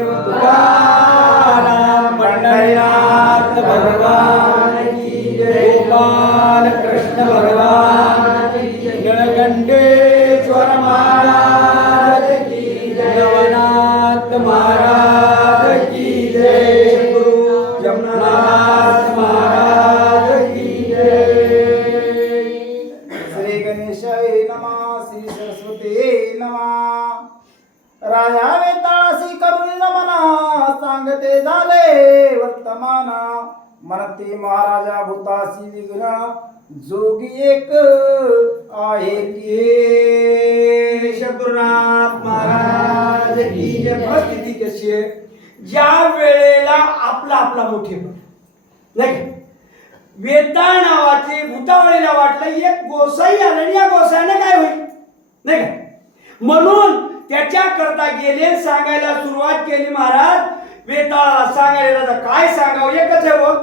Bye. आपला आपला मोठेपण नाही का? वेताळ नावाचे भूतावळीला वाटलं एक गोसाई आलं आणि या गोसाईनं काय होईल? नाही का? म्हणून त्याच्या करता गेले सांगायला सुरुवात केली महाराज. वेताळाला सांगायला काय सांगावं? एकच आहे बघ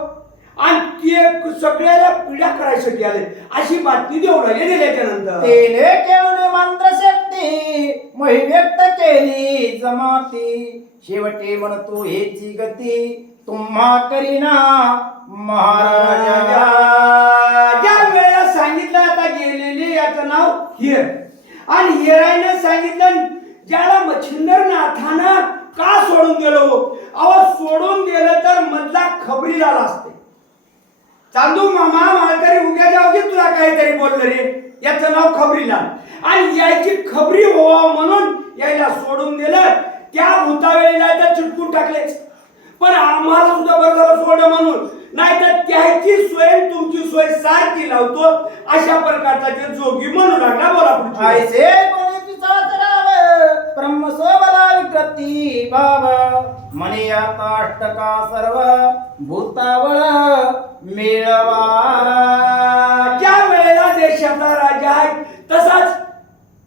आणि ते सगळ्याला पिढ्या करायसाठी आले. अशी बातमी देऊ राहिली त्याच्यानंतर तेने केवढे मंत्रशक्ती मही व्यक्त केली जमाती. शेवटी म्हणतो हेची गती. तुम्हा करीना महाराजा ज्या वेळेला सांगितलं आता गेलेले याचं नाव हिर. आणि हिरायनं सांगितलं ज्याला मच्छिंदर नाथानं का सोडून गेलो? अहो सोडून गेलं तर मधला खबरी झाला असते. चांदू मामा माळकरी उग्याच्या अवधी तुला काहीतरी बोललं रे. याचं नाव खबरीला आणि याची खबरी व्हावं म्हणून यायला सोडून दिलं त्या भूतावेळीला तर चिटकून टाकले पण आम्हाला सुद्धा बरं झालं सोड म्हणून. नाहीतर त्याची सोय तुमची सोय सारखी लावतो. अशा प्रकारचा ते जोगी म्हणू लागला बोला पुढची. ऐसे कोणी तिचा चराव ब्रह्मसोबला विकृती भाव. म्हणे आता अष्टका सर्व भूतावळ मिळवा. ज्या वेळेला देशाचा राजा आहे तसाच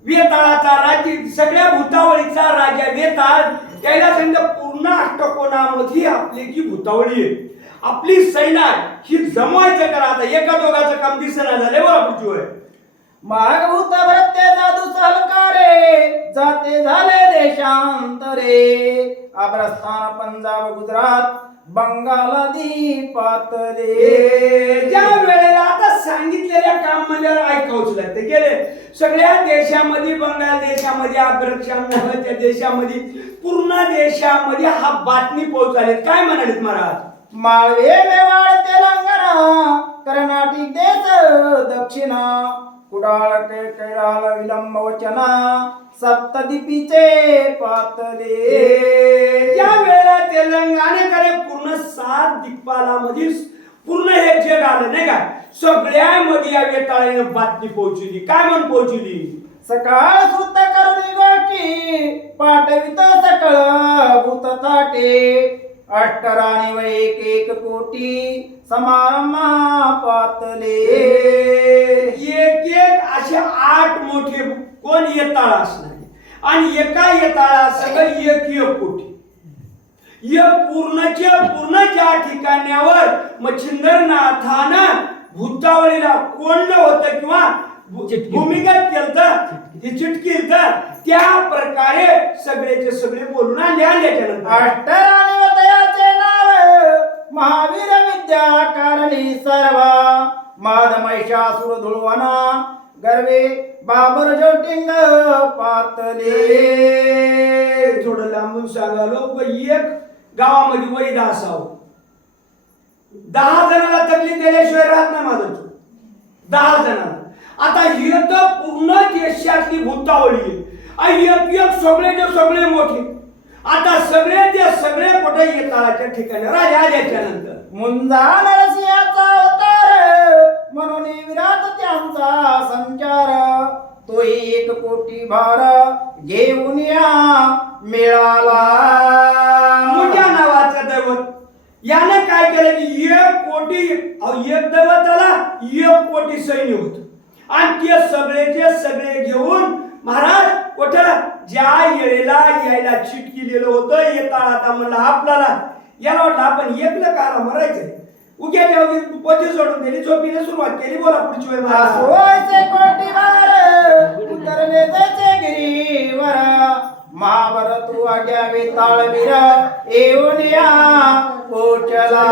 वेताळाचा राज्य सगळ्या भूतावळीचा राजा वेताळ त्याला सांगत पुन्हा अष्टकोनामध्ये आपली जी भूतावळी आहे आपली सैना ही जमवायचं करा आता. एका दोघाचं काम दिसेना झाले बरं पुढची होय मागभूत भ्रत्य जादू सहलकारे जाते झाले देशांतरे. आब्रस्थान पंजाब गुजरात बंगाल दीपातले ज्या वेळेला आता सांगितलेल्या काम म्हणजे ऐकावंच लागते गेले सगळ्या देशामध्ये बंगाल देशामध्ये अग्रक्षाम त्या देशामध्ये पूर्ण देशामध्ये हा बातमी पोहोचाले काय म्हणालेत महाराज? माळवे मेवाड तेलंगणा कर्नाटिक देश दक्षिणा. कुडाळ कै- कैराल विलंब वचना सप्तदीपीचे पातले. या वेळेला तेलंगणाकडे पूर्ण सात दिग्पालामध्ये पूर्ण हे जग आलं नाही का सगळ्यामध्ये या वेताळीनं बातमी पोहोचली. काय म्हणून पोहोचली? सकाळ सुत करून गोटी पाठवित सकळ भूत ताटे अष्टराणी व एक एक कोटी समारमा पातले. आठ मोठे कोण येताळ असणार आणि एका येताळा सगळं एक एक कोटी. एक पूर्णच्या पूर्ण ज्या ठिकाण्यावर मच्छिंदर नाथानं भूतावळीला कोणलं होतं किंवा भूमिगत केलं ती चिटकी त्या प्रकारे सगळेचे सगळे बोलून आल्याच्यानंतर तयाचे नाव महावीर विद्या कारणी सर्व माद महिषासुर धुळवना गर्वे बाबर जोटिंग पातले. थोडं लांबून सांगालो व एक गावामध्ये वैदा असावं. दहा जणाला तकलीफ दिल्याशिवाय राहत नाही माझं. दहा जणांना आता हे तर पूर्ण देशातली भूतावळी आहे. आणि एक सगळे ते सगळे मोठे. आता सगळे ते सगळे कुठे येताच्या ठिकाणी. राजा आल्याच्यानंतर. मुंजा नरसिंहाचा होता. म्हणून विराट त्यांचा संचार. तोही एक कोटी भार घेऊन या मिळाला. मोठ्या नावाचं दैवत. याने काय केलं की एक कोटी अहो, एक दैवताला एक कोटी सैन्य होत. आणि ते सगळेचे सगळे घेऊन महाराज कुठं? ज्या येळेला यायला चिटकिलेलं होतं येता आता म्हणलं आपल्याला. याला वाटलं आपण एकलं काला मरायचंय. उग्याच्या अवधी पोती सोडून दिली झोपीने सुरुवात केली बोला पुढची वेळ महाराज सोयचे कोटी भार उतरले जायचे गिरीवर महाभारत आग्यावे ताळवीर येऊन या पोचला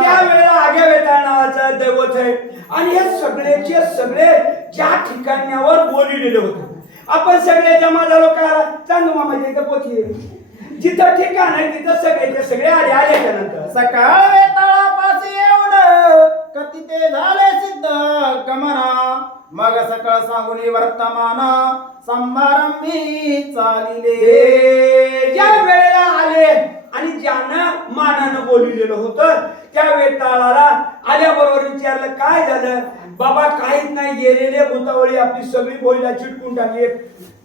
त्या वेळेला आग्या वेताळ नावाचा दैवत आहे आणि हे सगळेचे सगळे ज्या ठिकाणावर बोलिलेले होते. आपण सगळे जमा झालो का चांगलं मामाच्या इथं पोचले. जिथं ठिकाण आहे तिथं सगळेचे सगळे आले आल्याच्यानंतर. सकाळ वेताळापाशी येऊन कती ते झाले सिद्ध गमना. मग सकाळ सांगून वर्तमान समारंभी चालिले. ज्या वेळेला आले आणि ज्यानं मानानं बोललेलं होतं त्या वेताळाला आल्याबरोबर विचारलं काय झालं? बाबा काहीच नाही गेलेले भूतावळी आपली सगळी बोलीला चिटकून टाकली.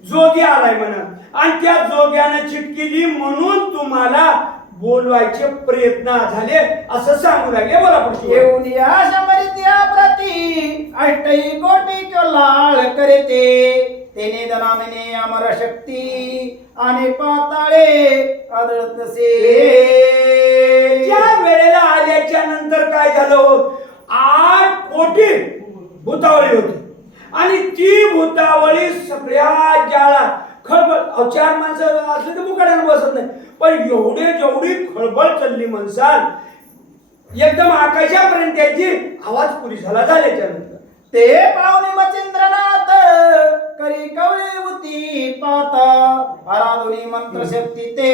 जोगी आलाय म्हणा. आणि त्या जोग्यानं चिटकिली म्हणून तुम्हाला बोलवायचे प्रयत्न झाले असं सांगू लागले. बोला पुढची. येऊन या शंभरीत्या प्रती. अष्टई कोटी क्यो लाळ करते. तेने दनाने अमर शक्ती आणि पाताळे आदळतसे ज्या वेळेला आल्याच्यानंतर काय झालं? आठ कोटी भूतावळी होती. आणि ती भूतावळी सगळ्या जाळा खळबळ चार माणसं असले तर मुकाड्यानं बसत नाही. पण एवढे जेवढी खळबळ चालली म्हणसाल एकदम आकाशापर्यंत यायची आवाज पुरी झाला झाल्याच्यानंतर ते पाहुणे मचिंद्रनाथ करी कवळी होती पाता हराधुनी मंत्र शक्ती ते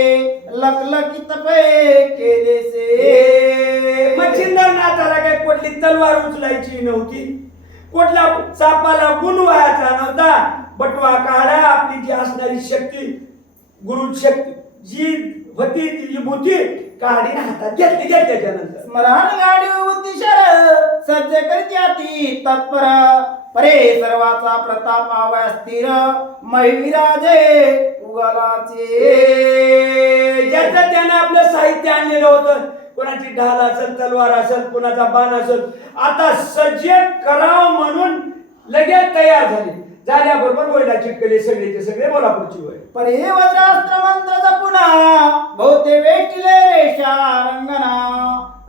लकलकित पै केलेसे मच्छिंद्रनाथाला काय कुठली तलवार उचलायची नव्हती. कुठला सापाला गुण व्हायचा नव्हता. बटवा काढा आपली जी असणारी शक्ती. गुरु शक्ती जी होती ती जी बुद्धी काढीन हातात. घेतली घेतल्याच्या नंतर स्मरण गाडी होती शर सज्ज करत्या ती तत्पर. परे सर्वाचा प्रताप आवा स्थिर. मैविराजे उगालाचे. ज्याचं त्यानं आपलं साहित्य आणलेलं होतं कोणाची ढाल असेल तलवार असेल कोणाचा बाण असेल आता सज्ज कराव म्हणून लगेच तयार झाले. झाल्याबरोबर वडिला चिटकले सगळेचे सगळे बोला पुढची वय परे वज्रास्त्र मंत्र जपुना बहुते वेटिले रेषा रंगना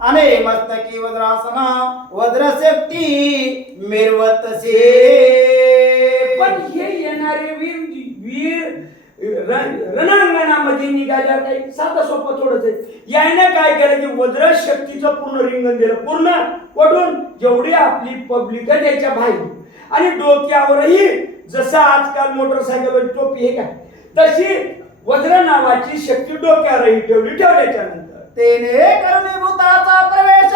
अने मस्तकी वज्रासना वज्रशक्ती मिरवतसे पण हे येणारे वीर वीर रणांगणामध्ये निघाल्या काही साधं सोपं थोडंच आहे. यायनं काय केलं की वज्र शक्तीचं पूर्ण रिंगण दिलं. पूर्ण वटून जेवढी आपली पब्लिक आहे त्याच्या बाहेर. आणि डोक्यावरही जसं आजकाल मोटरसायकल टोपी हे काय तशी वज्र नावाची शक्ती डोक्यावरही ठेवली ठेवल्याच्या नंतर तेने कर्मीभूताचा प्रवेश.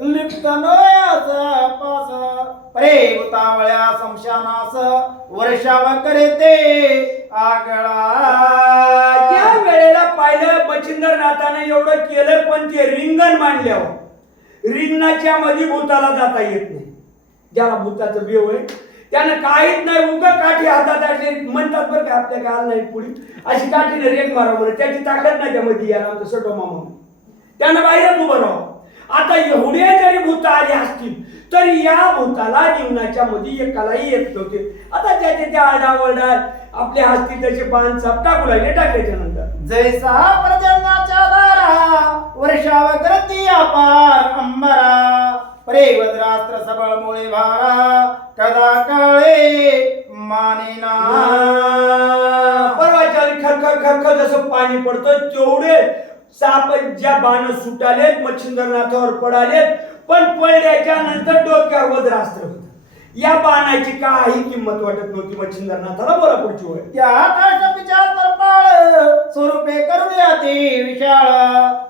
लिप्त नयाचा पास. परे भूतावळ्या संशानास वर्षाव करते आगळा. त्या वेळेला पाहिलं बचिंद्रनाथाने एवढं केलं पण ते रिंगण मांडल्यावर. रिंगणाच्या मध्ये भूताला जाता येत नाही. ज्याला भूताचं बेव आहे त्यानं काहीच नाही उग काठी हातात असे म्हणतात बरं का आपल्या गाल आलं नाही पुढी. अशी काठीने रेग मारा बरं त्याची ताकद नाही त्यामध्ये याला आमचं सटो मामा त्यानं बाहेरच उभं राहावं. आता एवढे जरी भूत आले असतील तरी या भूताला जीवनाच्या मध्ये एकालाही येत नव्हते. आता त्याचे त्या आरडाओरडा आपल्या हस्ती त्याचे बाण चाप टाकू लागले टाकायच्या नंतर जैसा प्रजन्नाच्या दारा वर्षाव करती अपार अंबरा. परे वज्रास्त्र सबळ मुळे भारा कदा काळे मानेना परवाच्या खरखर खरखर जसं पाणी पडतं तेवढे साप ज्या बाण सुटालेत मच्छिंद्रनाथावर पडालेत पण पडल्याच्या नंतर डोक्यावर वज्रास्त्र होतं. या बाणाची काही किंमत वाटत नव्हती मच्छिंद्रनाथाला पुढची होय त्या काष्टपिच्या तरपाळ स्वरूपे करूया ते विशाळ.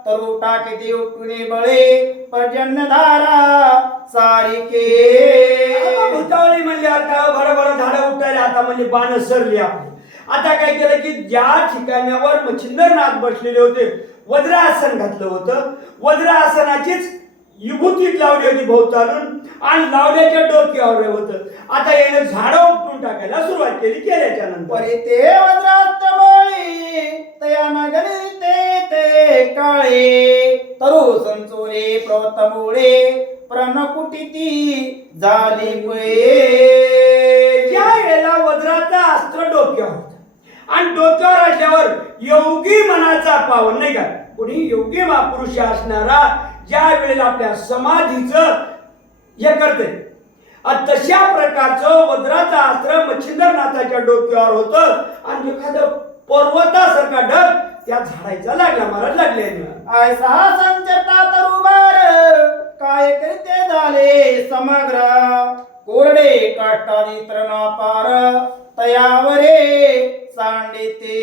तरु टाके उपटुने बळे पर्जन्यधारा सारिके. आता भूतावळी म्हणले आता बडा झाडं उठायला आता म्हणजे बाण सरली आपली आता काय केलं की ज्या ठिकाणावर मच्छिंद्रनाथ बसलेले होते वज्रासन घातलं होतं. वज्रासनाचीच विभूतीत लावली होती भोवतालून आणि लावल्याच्या डोक्यावर होतं. आता याने झाडं उपटून टाकायला सुरुवात केली केल्याच्यानंतर. ते वज्रास्त बळी तया नगरी ते ते काळे. तरु संचोरे प्रवतमुळे प्रणकुटिती झाली पुळे ज्या वेळेला वज्राचा अस्त्र डोक्यावर आणि डोक्यावर असल्यावर योगी मनाचा पावन नाही का? कोणी योगी महापुरुष असणारा ज्या वेळेला आपल्या समाधीचं हे करते. तशा प्रकारचं वज्राचं आश्रम मच्छिंद्रनाथाच्या डोक्यावर होतं आणि एखादं पर्वतासारखा ढग त्या झाडायचा लागला महाराज लागले. ऐसा संचरता तरुबार काय करते झाले समग्र कोरडे काष्टादी पार तयावरे सांडिते.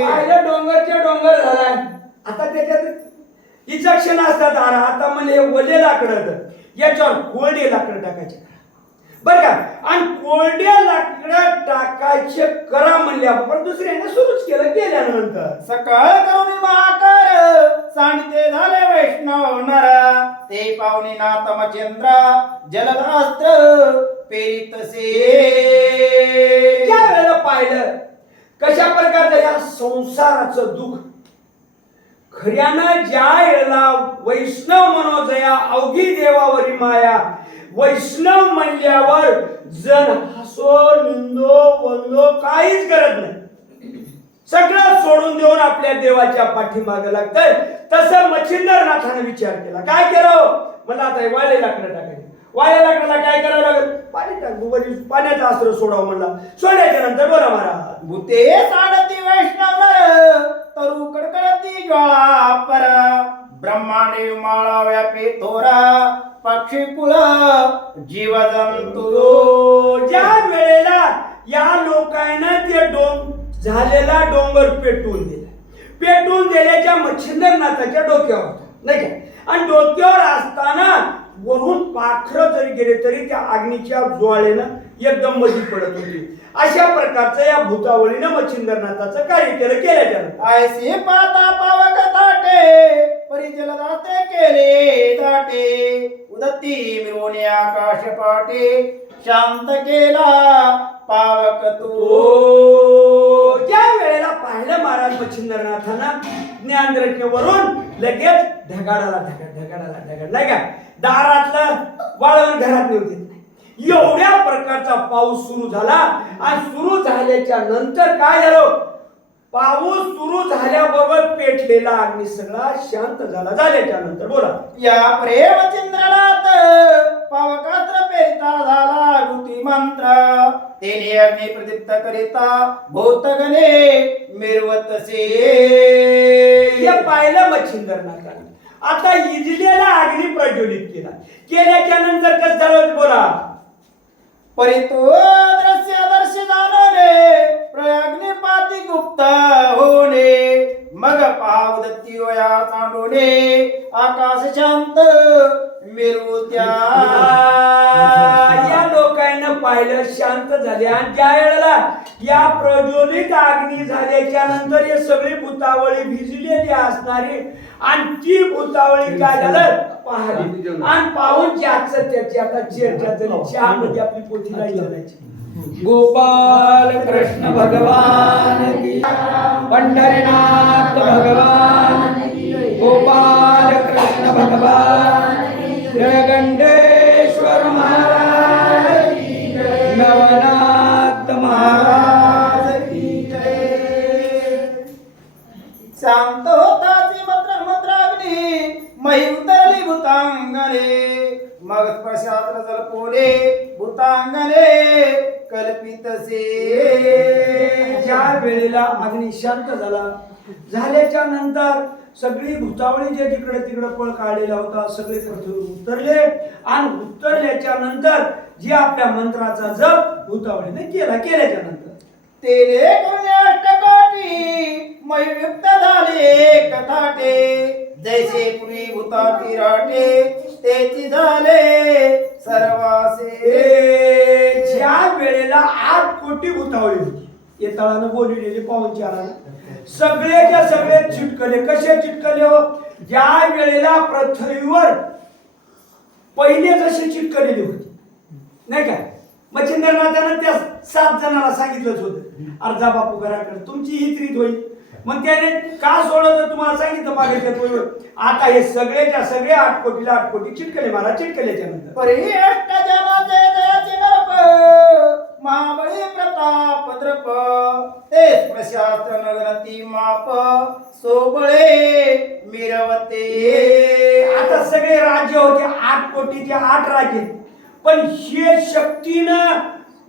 पाहिलं डोंगरचे डोंगर झालाय. आता त्याच्यात इचक्षण असतात आरा आता म्हणजे वले लाकडं याच्यावर कोरडे लाकडं टाकायचे बर का? आणि कोरड्या लाकडं टाकायचे करा म्हणल्यावर दुसऱ्याने सुरूच केलं केल्यानंतर सकाळ करून महाकार सांडिते झाले वैष्णव नर. ते पाहुणे नाथ मचंद्र जलदास्त्र पेरितसे. त्या वेळेला पाहिलं कशा प्रकारचं या संसाराचं दुःख? खऱ्यानं ज्या वेळेला वैष्णव मनोजया अवघी देवावरी माया वैष्णव म्हणल्यावर जण हसो निंदो वंदो काहीच करत नाही. सगळं सोडून देऊन आपल्या देवाच्या पाठीमागे लागतंय. तसं मच्छिंद्रनाथाने विचार केला. काय केलं? मला आता वाले वाळे लाकडं टाकायचं. वाळे लाकडाला काय करावं लागेल? पाणी टाक वरी पाण्याचा अस्त्र सोडावं म्हणला. सोडायच्या नंतर बरं मारा भूते साडती वैष्णव तरु कडकडती ज्वाळा पर. ब्रह्मांडे माळा व्यापी थोरा पक्षी कुळ जीव जंतू ज्या वेळेला या लोकांना ते डोंग झालेला डोंगर पेटवून दिला. पेटवून दिल्याच्या मच्छिंद्रनाथाच्या डोक्यावर. नाही का? आणि डोक्यावर असताना वरून पाखरं जरी गेले तरी त्या अग्नीच्या ज्वाळेनं एकदम मधी पडत होती. अशा प्रकारचं या भूतावळीनं मच्छिंद्रनाथाचं कार्य केलं केल्याच्यानंतर. ऐसे पाता पावक ताटे परिचल दाते केले दाटे. उदती मिरवणे आकाश पाटे शांत केला पावक तू. ज्या वेळेला पाहिलं महाराज मच्छिंद्रनाथांना ज्ञानद्रष्टेवरून लगेच ढगाडाला ढगड ढगाडाला ढगड. नाही का? दारातलं वाळवण घरात नेऊ एवढ्या प्रकारचा पाऊस सुरू झाला आणि सुरू झाल्याच्यानंतर काय झालं? पाऊस सुरू झाल्याबरोबर पेटलेला अग्नी सगळा शांत झाला. झाल्याच्यानंतर बोला. या प्रेमचंद्रनाथ पावकात्र पेरिता झाला गुती मंत्र. तेने अग्नि प्रदीप्त करिता भूतगणे मिरवतसे हे पाहिलं मच्छिंद्रनाथाने आता इजलेला अग्नी प्रज्वलित केला. केल्याच्यानंतर कसं झालं बोला. परितो दृश्य दर्श जाणले प्रयग्निपाती गुप्त होणे मग पाव दत्ती वया सांडोने आकाश शांत मिरवत्या या लोकांना पाहिलं शांत झाले. आणि ज्या वेळेला या प्रज्वलित अग्नी झाल्याच्यानंतर हे सगळी भूतावळी भिजलेली असणारी आणि ती भूतावळी काय झालं? पाहली. आणि पाहून ज्याचं त्याची आता चर्चा झाली. चहामध्ये आपली पोथी नाही गोपाल कृष्ण भगवान की पंढरीनाथ भगवान गोपाल कृष्ण भगवान जयगंडेश्वर महाराज नवनाथ महाराज की मही उतरली भूतांगणे मग स्पर्शात्र जलपोले भूतांगणे कल्पितसे ज्या वेळेला अग्नी शांत झाला झाल्याच्यानंतर सगळी भूतावळी जे तिकडे तिकडे पळ काढलेला होता सगळे पृथ्वी उतरले. आणि उतरल्याच्या नंतर जे आपल्या मंत्राचा जप भूतावळीने केला केल्याच्यानंतर. तेरे कोणी अष्टकोटी मयुक्त झाले कथाटे. जैसे पुरी भूता तिराटे तेची झाले सर्वासे. ज्या वेळेला आठ कोटी भूतावळी होती येताळानं बोललेली पाहून चारानं सगळेच्या सगळे चिटकले. कसे चिटकले हो? ज्या वेळेला पृथ्वीवर पहिले जसे चिटकलेली होती. नाही का? मच्छिंद्रनाथानं त्या सात जणांना सांगितलंच होतं. अर्धा बापू घराकडे. तुमची ही त्रीत होईल मग त्याने का सोडलं तुम्हाला सांगितलं मागे आता हे सगळेच्या सगळे आठ कोटीला आठ कोटी चिटकले मला चिटकल्याच्या नंतर महाबळी प्रताप द्रप तेच प्रशास्त्र नगरती माप सोबळे मिरवते. आता सगळे राज्य होते आठ कोटीचे आठ राज्य. पण हे शक्तीनं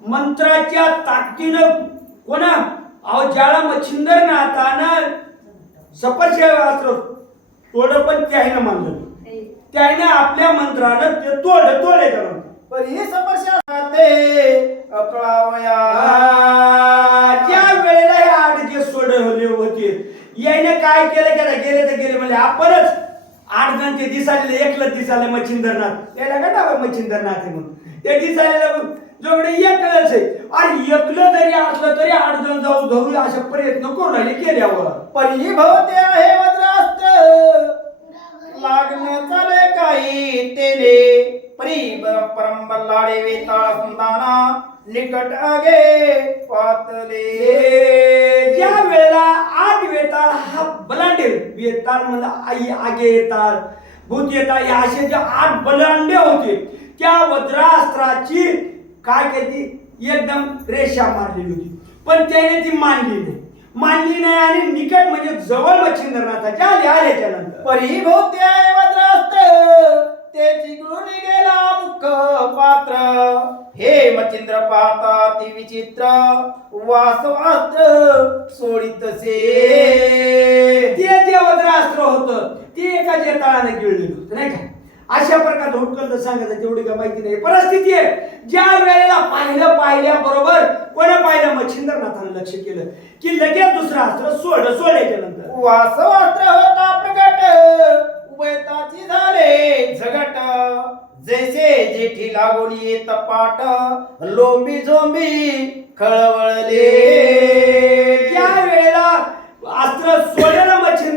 मंत्राच्या ताकदीनं कोणा अहो ज्याला मच्छिंदर नाथानं सपरशे अस्त्र तोड पण त्याने मानलं. त्याने आपल्या मंत्रानं ते तोड तोडे करून परी समस्या ते अकळावया. ज्या वेळेला हे आठ जे सोडवले होते याने काय केलं केलं गेले तर गेले म्हणजे आपणच आठ जण ते दिसाले एकलं दिसाले मच्छिंदरनाथ. याला का टाका मच्छिंदरनाथ म्हणून ते दिसायला जेवढे एकलंच आहे अरे एकलं जरी असलं तरी आठ जण जाऊ धरू अशा प्रयत्न कोणाने राहिले केल्यावर? परी भवते आहे वज्रास्त. लागण चाले काही तेले. परी परंबर लाडे वेताळ संताना निकट आगे पातले. ज्या वेळेला आठ वेताळ हा बलांडे वेताळ म्हणजे आई आगे येतात भूत येतात असे जे आठ बलांडे होते त्या वज्रास्त्राची काय केली एकदम रेषा मारलेली होती. पण त्याने ती मानली नाही. मानली नाही आणि निकट म्हणजे जवळ मच्छिंद्रनाथाच्या आले आल्याच्यानंतर. परी गेला मुख पात्र. हे मचिंद्र पाहता ती विचित्र वासवास्त्र सोडित से. ते जे वज्रास्त्र होतं. ते एका जेताळाने गिळलेलं होतं नाही का? अशा प्रकारचं हुडकल सांगायचं तेवढी का माहिती नाही. परिस्थिती आहे. ज्या वेळेला पाहिलं पाहिल्या बरोबर कोणा पाहिलं मच्छिंद्रनाथानं लक्ष केलं. की लगेच दुसरं अस्त्र सोड सोडायच्या नंतर. वासवास्त्र होता प्रगट. उभयताची झाले झगट. जैसे जेठी लागून येत पाट. लोंबी झोंबी खळवळले ज्या वेळेला अस्त्र सोडलं वज्राचं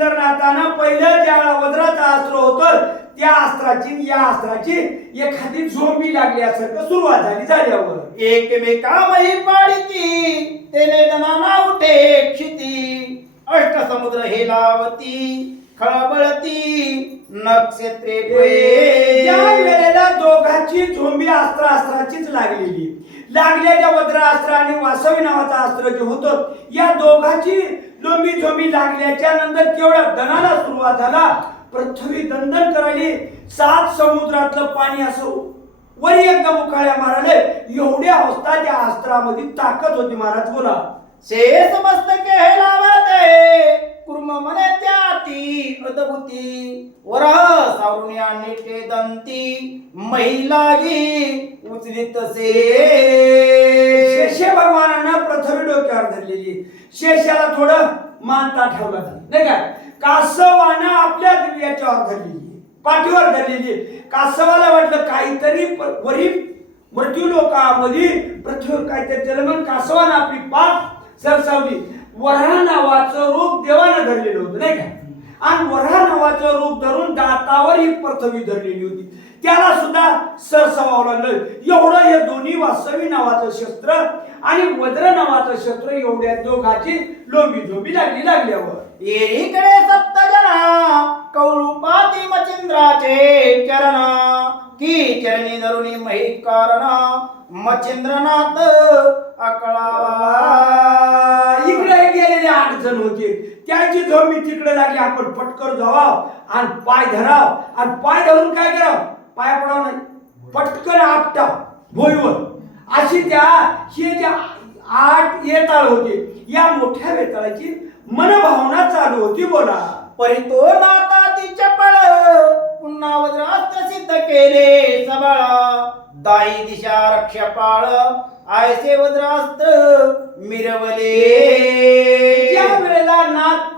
होतं त्या अस्त्राची या अस्त्राची एखादी झोंबी लागल्यासारखं सुरुवात झाली झाल्यावर एकमेकामही पाडिती तेने जनाना उठे क्षिती अष्ट समुद्र हे लावती खळबळती नक्षत्रे पुये. वेळेला दोघांची झोंबी अस्त्र अस्त्राचीच लागलेली लागलेल्या वज्र अस्त्र आणि वासवी नावाचं अस्त्र जे होतं या दोघांची लोंबी झोंबी लागल्याच्या नंतर केवढा दनाला सुरुवात झाला पृथ्वी दंदन करायली सात समुद्रातलं पाणी असं वरी एकदम उखाळ्या मारायला एवढी अवस्था त्या अस्त्रामध्ये ताकद होती महाराज बोला. शेष मस्तके हे लावते. कुर्म मने त्याती अद्भुती. वरह सावरुण्या निटे दंती महिलागी उचलित से. शेषे भगवानांना पृथ्वी डोक्यावर धरलेली. शेषाला थोडं मानता ठेवला. नाही का? कासवानं आपल्या याच्यावर धरलेली पाठीवर धरलेली कासवाला वाटलं काहीतरी प- वरी मृत्यू लोकामध्ये पृथ्वीवर काहीतरी जलमन कासवानं आपली पाठ सरसावली. वरा नावाचं रूप देवानं धरलेलं होतं नाही का? आणि वऱ्हा नावाचं रूप धरून दातावर ही पृथ्वी धरलेली होती. त्याला सुद्धा सरसवावं लागलं एवढं हे दोन्ही वास्तवी नावाचं शस्त्र आणि वज्र नावाचं शस्त्र एवढ्या दोघाची लोंबी झोंबी लागली लागल्यावर. येरीकडे सप्त जना कौरुपाती मचिंद्राचे चरण. की चरणी धरुणी मही कारण मचिंद्रनाथ अकळा. इकडे गेलेले आठ जण होते. त्याची झोंबी तिकडे लागली. आपण पटकर जावाव आणि पाय धराव. आणि पाय धरून काय करावं? पाय पडाव नाही. पटकन आपटा भोईवर. अशी त्या हे ज्या आठ येताळ होते या मोठ्या वेताळाची मनभावना चालू होती बोला. परितो नाता ती चपळ पुन्हा वज्रास्त सिद्ध केले सबळ. दाई दिशा रक्षपाळ. आयसे वज्रास्त्र मिरवले. या वेळेला नाथ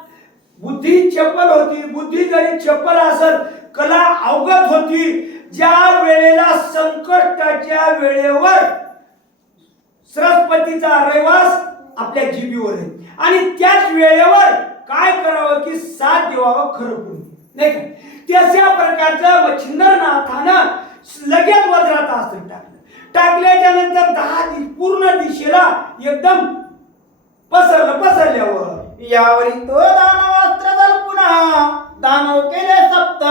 बुद्धी चप्पल होती बुद्धी जरी चप्पल असत कला अवगत होती ज्या वेळेला संकटाच्या वेळेवर सरस्वतीचा रहिवास आपल्या जीवीवर आहे. आणि त्याच वेळेवर काय करावं की साथ देवावं खरं कोणी नाही का? तशा प्रकारचं मच्छिंद्रनाथानं लगेच वज्रात अस्त्र टाकलं. टाकल्याच्या नंतर दहा दि पूर्ण दिशेला एकदम पसरलं पसरल्यावर. यावरी तो दानवास्त्र पुन्हा दानव केले सप्त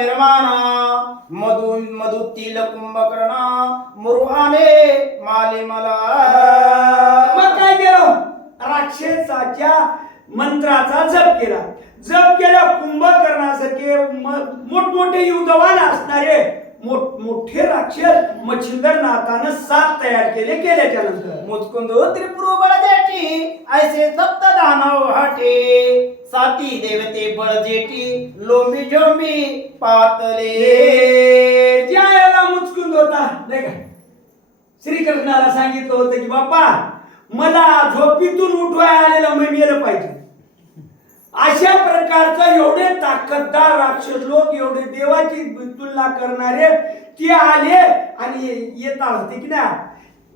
निर्माण मधून मधुतील कुंभकर्ण मुरु आले माले मला. मग काय केलं? राक्षसाच्या मंत्राचा जप केला. जप केला कुंभकर्णासारखे म- मोठमोठे युद्धवान असणारे मोठ मोठे राक्षस मच्छिंदर नाथानं सात तयार केले केल्याच्यानंतर. मुचकुंद त्रिपुर बळजेटी ऐसे सप्त दानव हाटे. साती देवते बळजेटी लोंबी झोंबी पातले. ज्या वेळेला मुचकुंद होता. नाही का? श्रीकृष्णाला सांगितलं होतं की बाप्पा मला झोपीतून उठवाय आलेलं मी मेलं पाहिजे. अशा प्रकारचं एवढे ताकददार राक्षस लोक एवढे देवाची तुलना करणारे ते आले आणि येता होते की ना?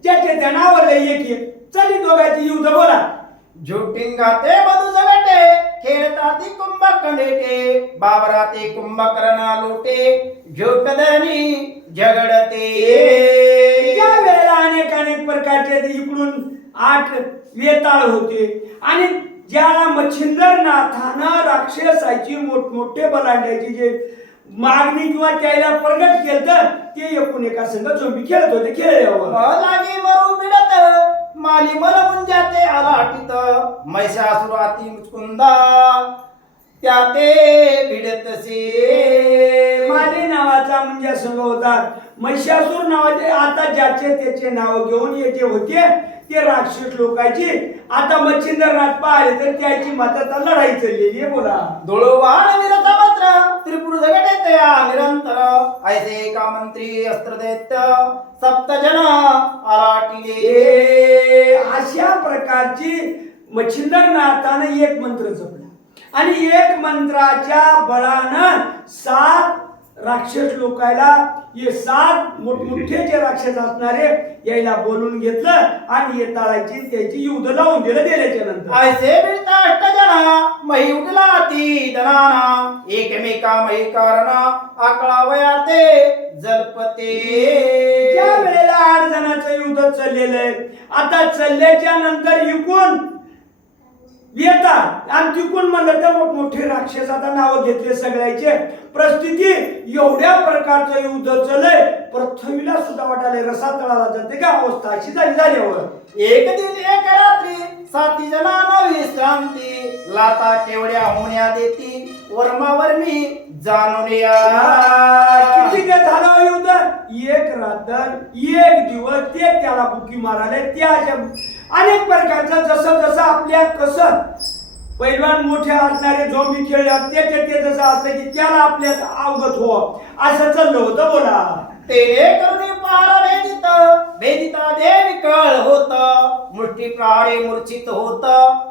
ज्याचे त्या नावाला एक एक. चली दोघांची युद्ध बोला. झोटिंगाते मधु जगटे खेळताती कुंभकंडेटे बाबराते कुंभकर्णा लोटे झोटधरणी झगडते. त्या वेळेला अनेक अनेक प्रकारचे ते इकडून आठ वेताळ होते आणि ज्याला मच्छिंदर नाथानं राक्षसाची मोठमोठे बलांड्याची जे मागणी किंवा त्याला प्रगट केलं ते एकूण एका संघ झोंबी खेळत होते खेळल्यावर. लागे मरू बिडत माली मल मुंजाते आला टित मैसासुर अति मुचकुंदा त्या ते बिडतसे माली नावाचा म्हणजे संघ होता. महिषासूर नावाचे आता ज्याचे त्याचे नाव घेऊन येते होते ते राक्षस लोकांची. आता मच्छिंदर नाथ पाहिले तर त्याची माता लढाई चाललेली आहे बोला. धुळवाण विरत मात्र त्रिपुर निरंतर. ऐसे का मंत्री अस्त्र दैत्य सप्त जन आलाटिले. अशा प्रकारची मच्छिंदर नाथानं एक मंत्र जपला. आणि एक मंत्राच्या बळानं सात राक्षस लोकायला हे सात मोठमोठे जे राक्षस असणारे यायला बोलून घेतलं आणि हे ताळायची त्याची युद्ध लावून दिलं दिल्याच्या नंतर. ऐसे मिळता अष्ट जना मही उठला ती दनाना एकमेका मही कारण आकळा वयाते जलपते. त्या वेळेला आठ जणांचं युद्ध चाललेलं आहे आता चालल्याच्या नंतर इकून येतात. आणि तिकून म्हणलं तर मोठे राक्षस आता नाव घेतले सगळ्याचे. परिस्थिती एवढ्या प्रकारचं युद्ध चालय प्रथमीला सुद्धा वाटायला रसा तळाला जाते. का अवस्था? अशी झाली झाल्यावर एक दिन एक रात्री साती जना विश्रांती लाता केवढ्या होण्या देती वर्मावर्मी जाणून या. किती काय झालं युद्ध? एक रात्र एक दिवस ते त्याला बुकी मारायला त्या अनेक प्रकारचं जसं जसं आपल्या कसं पैलवान मोठे असणारे झोंबी खेळल्यावर ते ते ते जसं असतं की त्याला आपल्यात अवगत हो. असं चाललं होतं बोला. तेने करुणी पार भेदित भेदिता देवी कळ होत. मुष्टी प्राणे मूर्छित होत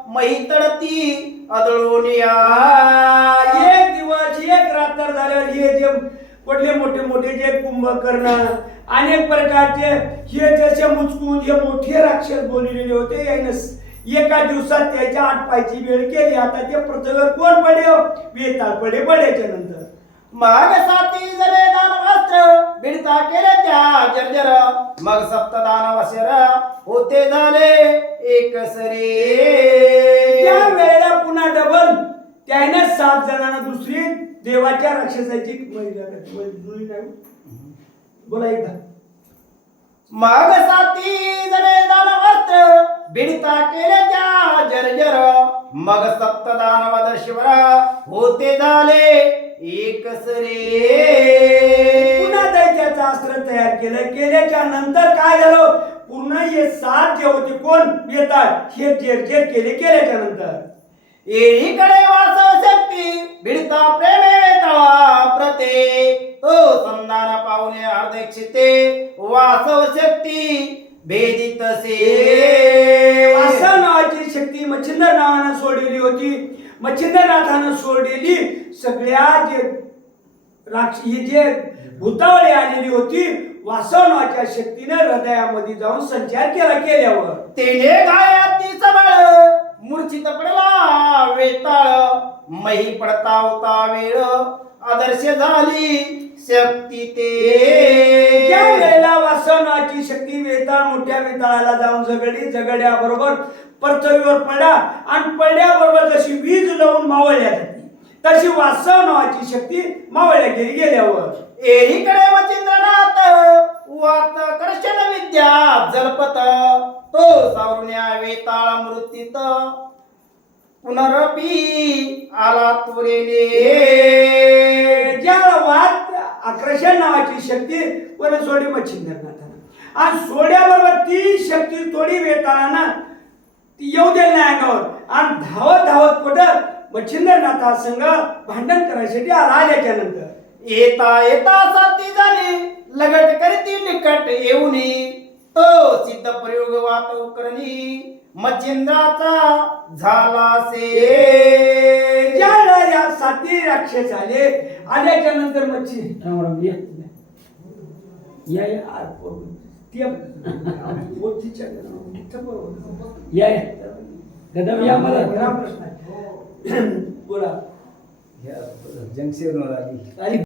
मही तडती अदळून एक दिवस एक रात्र झाल्यावर हे जे पडले मोठे मोठे जे कुंभकर्ण अनेक प्रकारचे हे जसे मुचकून हे मोठे राक्षस बोललेले होते यानं एका दिवसात त्याच्या आठ पायची वेळ केली. आता ते पृथ्वीवर कोण पडे हो? वेताळ पडे पडायच्या नंतर. मग साती जले दानवास्त्र बिडता केले त्या जर्जर. मग सप्त दानवास्त्र होते झाले एक सरे. त्या वेळेला पुन्हा डबल. त्याने सात जणांना दुसरी देवाच्या राक्षसाची महिला नाही. बोला एकदा. मग साती जले दानवास्त्र बिडता केले त्या जर्जर मग सप्त दानवाद शिवर होते झाले एक सरे पुन्हा दैत्याचं अस्त्र तयार केलं. केल्याच्यानंतर काय झालं? पूर्ण हे सात जे होते कोण? येतात. हे जेर केले केल्याच्यानंतर. एकीकडे वासव शक्ती भिडता प्रेमे प्रते. तो संधान पाहुणे अर्धक्षिते वासव शक्ती भेदित नावाची शक्ती मच्छिंदर नावानं सोडलेली होती. मच्छिंदरनाथानं सोडलेली सगळ्या जे राक्ष ही जे भूतावळी आलेली होती वासव नावाच्या शक्तीनं हृदयामध्ये जाऊन संचार केला केल्यावर. तेने गायाती सबळ मूर्छित पडला वेताळ. मही पडता होता वेळ. आदर्श झाली शक्ती ते. ज्या वेळेला वासनाची शक्ती वेताळ मोठ्या वेताळाला जाऊन झगडी झगड्याबरोबर पृथ्वीवर पडला आणि पडल्याबरोबर जशी वीज लावून मावळल्या जाते तशी वासव नावाची शक्ती मावळल्या गेली गेल्यावर. एकीकडे मचिंद्रनाथ वात कर्षण विद्या जलपत तो सावरण्या वेताळ मृत्यूत पुनरपी आला तुरेने. ज्या वाद प्रशांत नावाची शक्ती वर सोडी मच्छिंद्रनाथानं. आणि सोड्याबरोबर ती शक्ती थोडी वेताना ना ती येऊ देईल नाही अंगावर. आणि धावत धावत कुठं मच्छिंद्रनाथा संघ भांडण करायसाठी आला आल्याच्यानंतर. येता येता साथी झाले लगट करती निकट येऊनी तो सिद्ध प्रयोग वातो करणी मच्छिंद्राचा झाला से. ज्याला या साती राक्षस आले आल्याच्यानंतर मच्छी राम राम या. या या. ते कदम या मला. प्रश्न आहे. बोला जंगशेर आली आणि